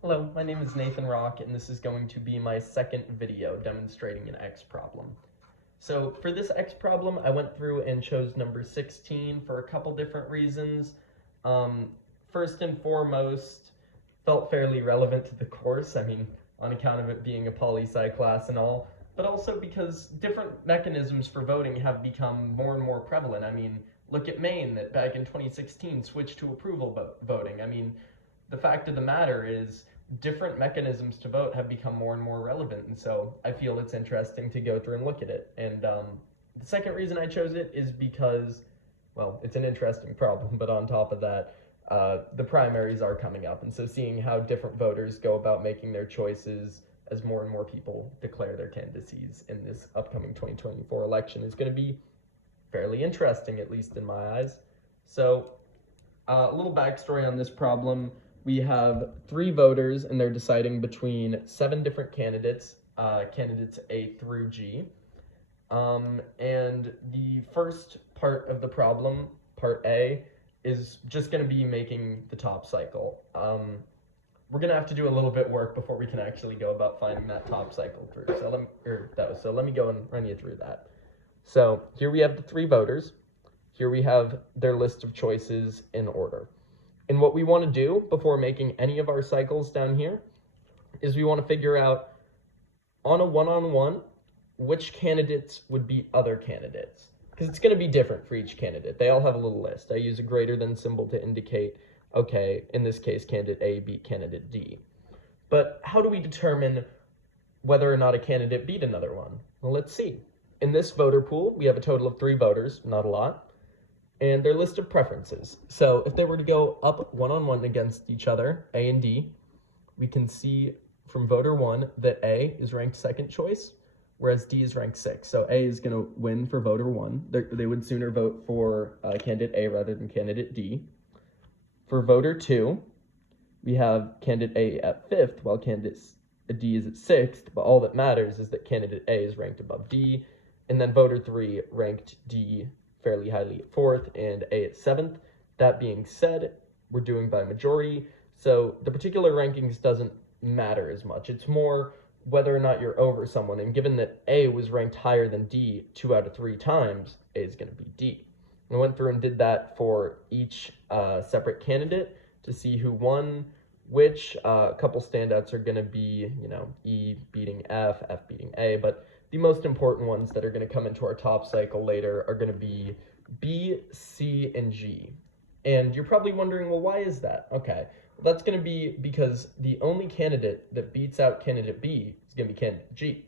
Hello, my name is Nathan Rock, and this is going to be my second video demonstrating an X problem. So for this X problem, I went through and chose number 16 for a couple different reasons. Um, First and foremost, felt fairly relevant to the course, on account of it being a poli-sci class and all, but also because different mechanisms for voting have become more and more prevalent. Look at Maine that back in 2016 switched to approval voting. The fact of the matter is different mechanisms to vote have become more and more relevant, and so I feel it's interesting to go through and look at it. And the second reason I chose it is because, well, it's an interesting problem, but on top of that, the primaries are coming up, and so seeing how different voters go about making their choices as more and more people declare their candidacies in this upcoming 2024 election is going to be fairly interesting, at least in my eyes. So, a little backstory on this problem. We have 3 voters, and they're deciding between 7 different candidates, candidates A through G. And the first part of the problem, part A, is just going to be making the top cycle. We're going to have to do a little bit of work before we can actually go about finding that top cycle through. So let me go and run you through that. So here we have the 3 voters. Here we have their list of choices in order. And what we want to do before making any of our cycles down here is we want to figure out, on a one-on-one, which candidates would beat other candidates. Because it's going to be different for each candidate. They all have a little list. I use a greater than symbol to indicate, okay, in this case, candidate A beat candidate D. But how do we determine whether or not a candidate beat another one? Well, let's see. In this voter pool, we have a total of 3 voters, not a lot, and their list of preferences. So if they were to go up one-on-one against each other, A and D, we can see from voter 1 that A is ranked second choice, whereas D is ranked 6th. So A is going to win for voter 1. They would sooner vote for candidate A rather than candidate D. For voter 2, we have candidate A at 5th, while candidate D is at 6th, but all that matters is that candidate A is ranked above D, and then voter 3 ranked D fairly highly at 4th and A at 7th. That being said, we're doing by majority, so the particular rankings doesn't matter as much. It's more whether or not you're over someone, and given that A was ranked higher than D 2 out of 3 times, A is going to be D. I went through and did that for each separate candidate to see who won which. A couple standouts are going to be, E beating F, F beating A, but the most important ones that are going to come into our top cycle later are going to be B, C, and G. And you're probably wondering, well, why is that? Okay, well, that's going to be because the only candidate that beats out candidate B is going to be candidate G.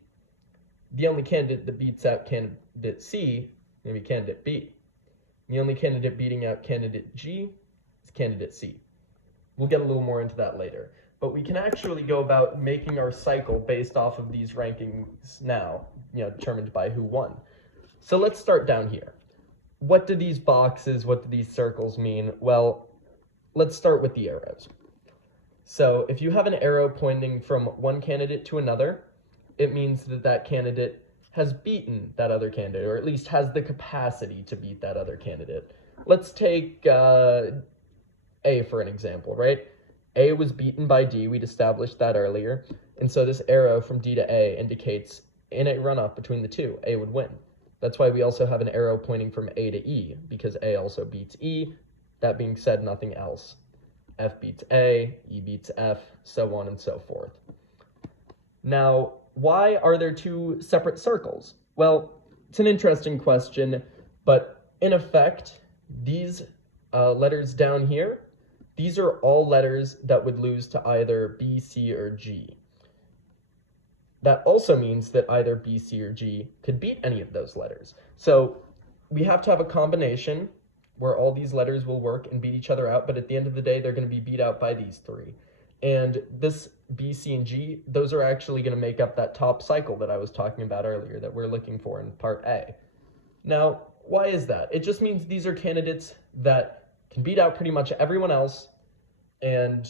The only candidate that beats out candidate C is going to be candidate B. The only candidate beating out candidate G is candidate C. We'll get a little more into that later. But we can actually go about making our cycle based off of these rankings now, determined by who won. So let's start down here. What do these boxes, what do these circles mean? Well, let's start with the arrows. So if you have an arrow pointing from one candidate to another, it means that that candidate has beaten that other candidate, or at least has the capacity to beat that other candidate. Let's take A for an example, right? A was beaten by D, we'd established that earlier, and so this arrow from D to A indicates in a runoff between the two, A would win. That's why we also have an arrow pointing from A to E, because A also beats E. That being said, nothing else. F beats A, E beats F, so on and so forth. Now, why are there 2 separate circles? Well, it's an interesting question, but in effect, these letters down here, these are all letters that would lose to either B, C, or G. That also means that either B, C, or G could beat any of those letters. So we have to have a combination where all these letters will work and beat each other out, but at the end of the day, they're going to be beat out by these 3. And this B, C, and G, those are actually going to make up that top cycle that I was talking about earlier that we're looking for in part A. Now, why is that? It just means these are candidates that can beat out pretty much everyone else, and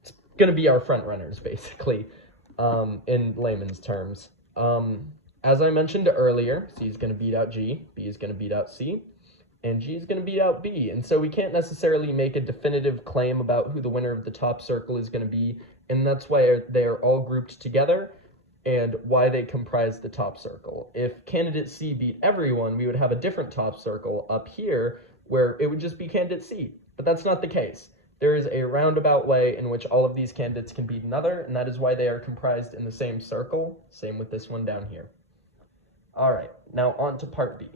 it's going to be our front runners, basically, in layman's terms. As I mentioned earlier, C is going to beat out G, B is going to beat out C. and G is going to beat out B. And so we can't necessarily make a definitive claim about who the winner of the top circle is going to be, and that's why they are all grouped together and why they comprise the top circle. If candidate C beat everyone, we would have a different top circle up here where it would just be candidate C, but that's not the case. There is a roundabout way in which all of these candidates can beat another, and that is why they are comprised in the same circle. Same with this one down here. All right, now on to part B.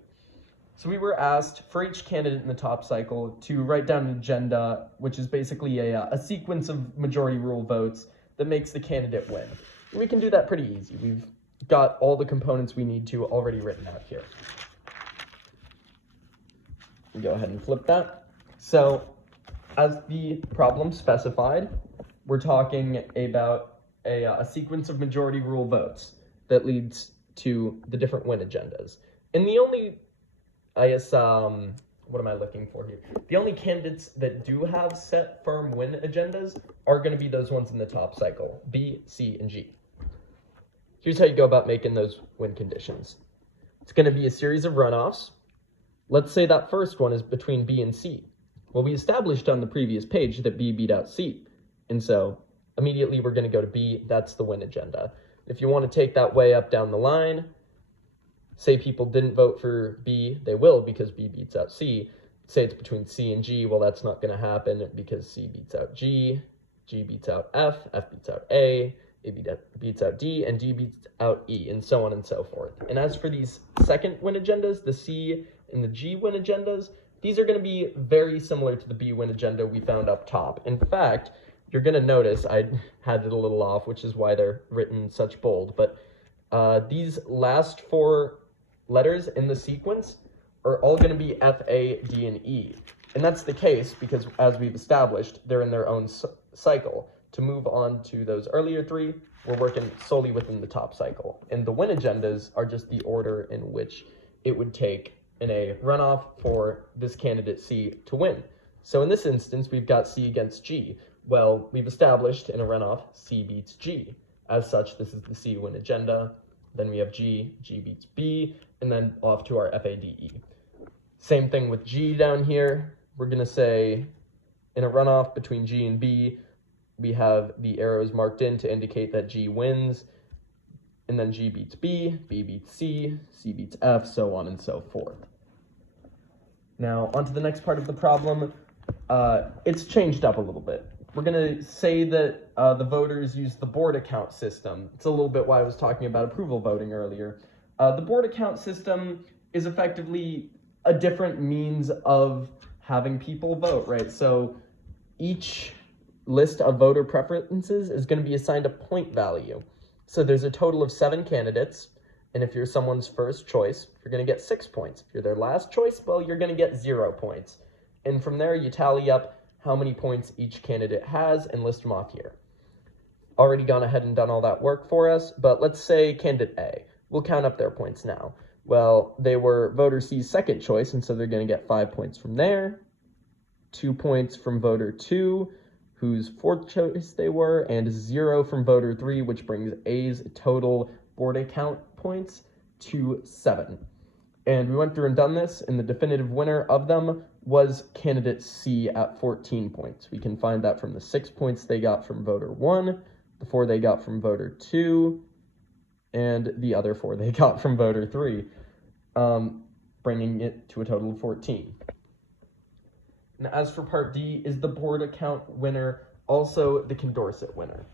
So we were asked for each candidate in the top cycle to write down an agenda, which is basically a sequence of majority rule votes that makes the candidate win. And we can do that pretty easy. We've got all the components we need to already written out here. Go ahead and flip that. So as the problem specified, we're talking about a sequence of majority rule votes that leads to the different win agendas. And the only, I guess, what am I looking for here? The only candidates that do have set firm win agendas are going to be those ones in the top cycle, B, C, and G. Here's how you go about making those win conditions. It's going to be a series of runoffs. Let's say that first one is between B and C. Well, we established on the previous page that B beat out C. And so immediately we're going to go to B. That's the win agenda. If you want to take that way up down the line, say people didn't vote for B, they will because B beats out C. Say it's between C and G, well, that's not going to happen because C beats out G, G beats out F, F beats out A beats out D, and D beats out E, and so on and so forth. And as for these second win agendas, the C and the G win agendas, these are going to be very similar to the B win agenda we found up top. In fact, you're going to notice I had it a little off, which is why they're written such bold, but these last four letters in the sequence are all going to be F, A, D, and E. And that's the case because, as we've established, they're in their own cycle. To move on to those earlier three, we're working solely within the top cycle. And the win agendas are just the order in which it would take in a runoff for this candidate C to win. So in this instance, we've got C against G. Well, we've established in a runoff, C beats G. As such, this is the C win agenda. Then we have G, G beats B, and then off to our FADE. Same thing with G down here. We're going to say in a runoff between G and B, we have the arrows marked in to indicate that G wins, and then G beats B, B beats C, C beats F, so on and so forth. Now, on to the next part of the problem. It's changed up a little bit. We're going to say that the voters use the board account system. It's a little bit why I was talking about approval voting earlier. The board account system is effectively a different means of having people vote, right? So each list of voter preferences is going to be assigned a point value. So there's a total of 7 candidates, and if you're someone's first choice, you're going to get 6 points. If you're their last choice, well, you're going to get 0 points. And from there, you tally up how many points each candidate has and list them off here. Already gone ahead and done all that work for us, but let's say candidate A. We'll count up their points now. Well, they were voter C's second choice, and so they're going to get 5 points from there, 2 points from voter 2, whose fourth choice they were, and 0 from voter 3, which brings A's total board account points to 7. And we went through and done this, and the definitive winner of them was candidate C at 14 points. We can find that from the 6 points they got from voter 1, the 4 they got from voter 2, and the other 4 they got from voter 3, bringing it to a total of 14. And as for part D, is the board account winner also the Condorcet winner?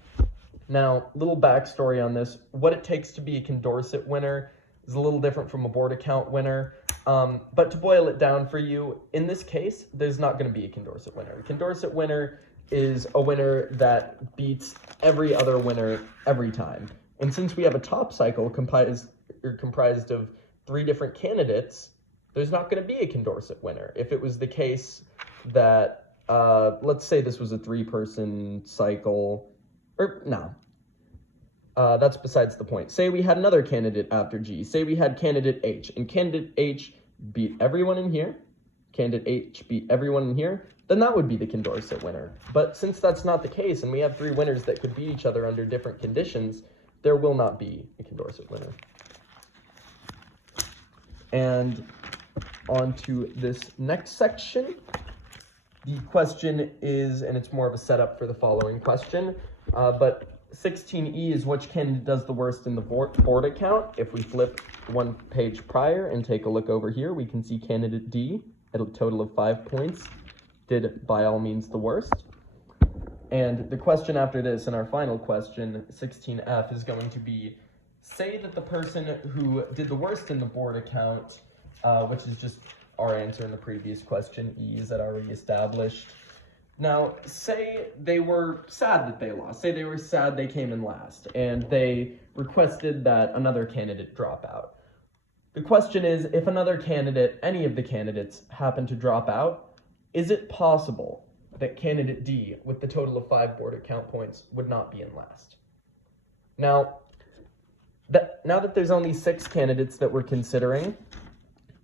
Now, little backstory on this. What it takes to be a Condorcet winner is a little different from a board account winner. But to boil it down for you, in this case, there's not going to be a Condorcet winner. A Condorcet winner is a winner that beats every other winner every time. And since we have a top cycle comprised of 3 different candidates, there's not going to be a Condorcet winner. If it was the case that, let's say this was a 3-person cycle, or no, that's besides the point. Say we had another candidate after G. Say we had candidate H, and candidate H beat everyone in here, candidate H beat everyone in here, then that would be the Condorcet winner. But since that's not the case, and we have 3 winners that could beat each other under different conditions, there will not be a Condorcet winner. And on to this next section. The question is, and it's more of a setup for the following question, but 16E is which candidate does the worst in the board account. If we flip one page prior and take a look over here, we can see candidate D at a total of 5 points did by all means the worst. And the question after this, and our final question, 16F, is going to be, say that the person who did the worst in the board account, which is just our answer in the previous question, E is that already established. Now, say they were sad that they lost. Say they were sad they came in last, and they requested that another candidate drop out. The question is, if another candidate, any of the candidates, happen to drop out, is it possible that candidate D, with the total of 5 board account points, would not be in last? Now that there's only 6 candidates that we're considering,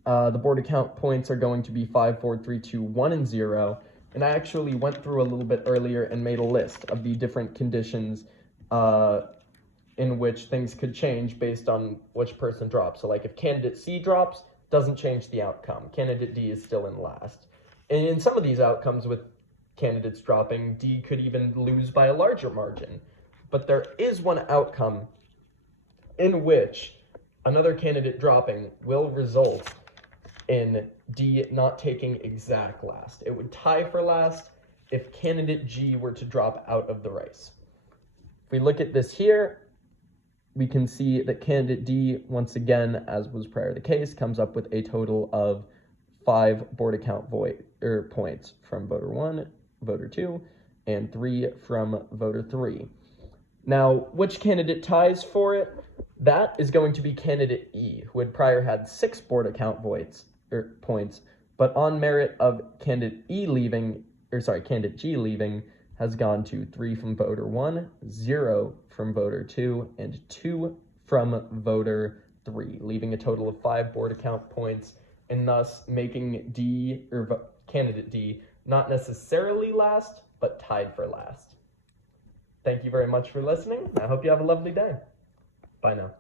the board account points are going to be 5, 4, 3, 2, 1, and 0. And I actually went through a little bit earlier and made a list of the different conditions in which things could change based on which person drops. So like if candidate C drops, doesn't change the outcome. Candidate D is still in last. And in some of these outcomes with candidates dropping, D could even lose by a larger margin. But there is one outcome in which another candidate dropping will result in D not taking exact last. It would tie for last if candidate G were to drop out of the race. If we look at this here, we can see that candidate D, once again, as was prior the case, comes up with a total of 5 board account points from voter 1, voter 2, and 3 from voter 3. Now, which candidate ties for it? That is going to be candidate E, who had prior had 6 board account points, but on merit of candidate G leaving, has gone to 3 from voter 1, 0 from voter 2, and 2 from voter 3, leaving a total of 5 board account points, and thus making candidate D not necessarily last, but tied for last. Thank you very much for listening. I hope you have a lovely day. Bye now.